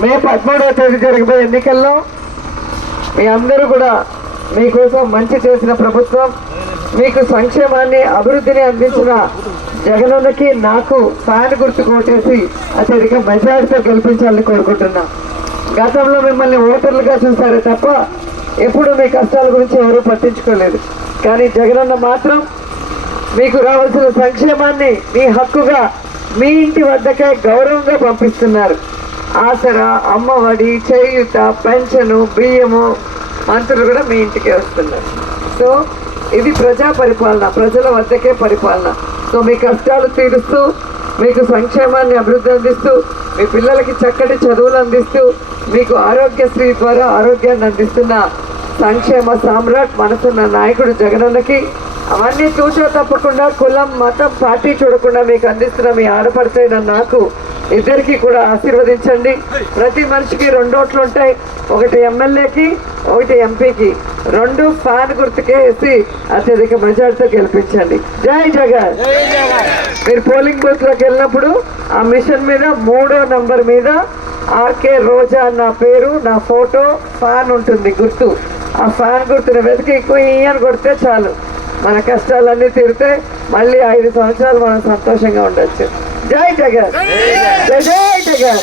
మే 13వ తేదీ జరిగిపోయే ఎన్నికల్లో మీ అందరూ కూడా మీకోసం మంచి చేసిన ప్రభుత్వం, మీకు సంక్షేమాన్ని అభివృద్ధిని అందించిన జగనన్నకి నాకు ఫ్యాన్ గుర్తు కోటేసి అత్యధిక మెజారిటీతో గెలిపించాలని కోరుకుంటున్నా. గతంలో మిమ్మల్ని ఓటర్లుగా చూశారే తప్ప ఎప్పుడు మీ కష్టాల గురించి ఎవరూ పట్టించుకోలేదు. కానీ జగనన్న మాత్రం మీకు రావాల్సిన సంక్షేమాన్ని మీ హక్కుగా మీ ఇంటి వద్దకే గౌరవంగా పంపిస్తున్నారు. ఆసరా, అమ్మఒడి, చేయూత, పెన్షను, బియ్యము, మంత్రులు కూడా మీ ఇంటికే వస్తున్నారు. సో ఇది ప్రజా పరిపాలన, ప్రజల వద్దకే పరిపాలన. సో మీ కష్టాలు తీరుస్తూ, మీకు సంక్షేమాన్ని అభివృద్ధి అందిస్తూ, మీ పిల్లలకి చక్కటి చదువులు అందిస్తూ, మీకు ఆరోగ్యశ్రీ ద్వారా ఆరోగ్యాన్ని అందిస్తున్న సంక్షేమ సామ్రాట్ మనసున్న నాయకుడు జగనన్నకి అవన్నీ చూసా తప్పకుండా కులం, మతం, పార్టీ చూడకుండా మీకు అందిస్తున్న మీ ఆడపడితేన నాకు ఇద్దరికి కూడా ఆశీర్వదించండి. ప్రతి మనిషికి 2 ఓట్లు ఉంటాయి, ఒకటి ఎమ్మెల్యేకి, ఒకటి ఎంపీకి. 2 ఫ్యాన్ గుర్తుకే వేసి అత్యధిక మెజార్టీతో గెలిపించండి. జై జగన్. మీరు పోలింగ్ బూత్ లోకి వెళ్ళినప్పుడు ఆ మిషన్ మీద 3వ నంబర్ మీద ఆర్కే రోజా నా పేరు, నా ఫోటో, ఫ్యాన్ ఉంటుంది గుర్తు. ఆ ఫ్యాన్ గుర్తుని వెతికి అని కొడితే చాలు, మన కష్టాలన్నీ తీరితే మళ్ళీ 5 సంవత్సరాలు మనం సంతోషంగా ఉండొచ్చు. జై జగన్. జై జై జగన్.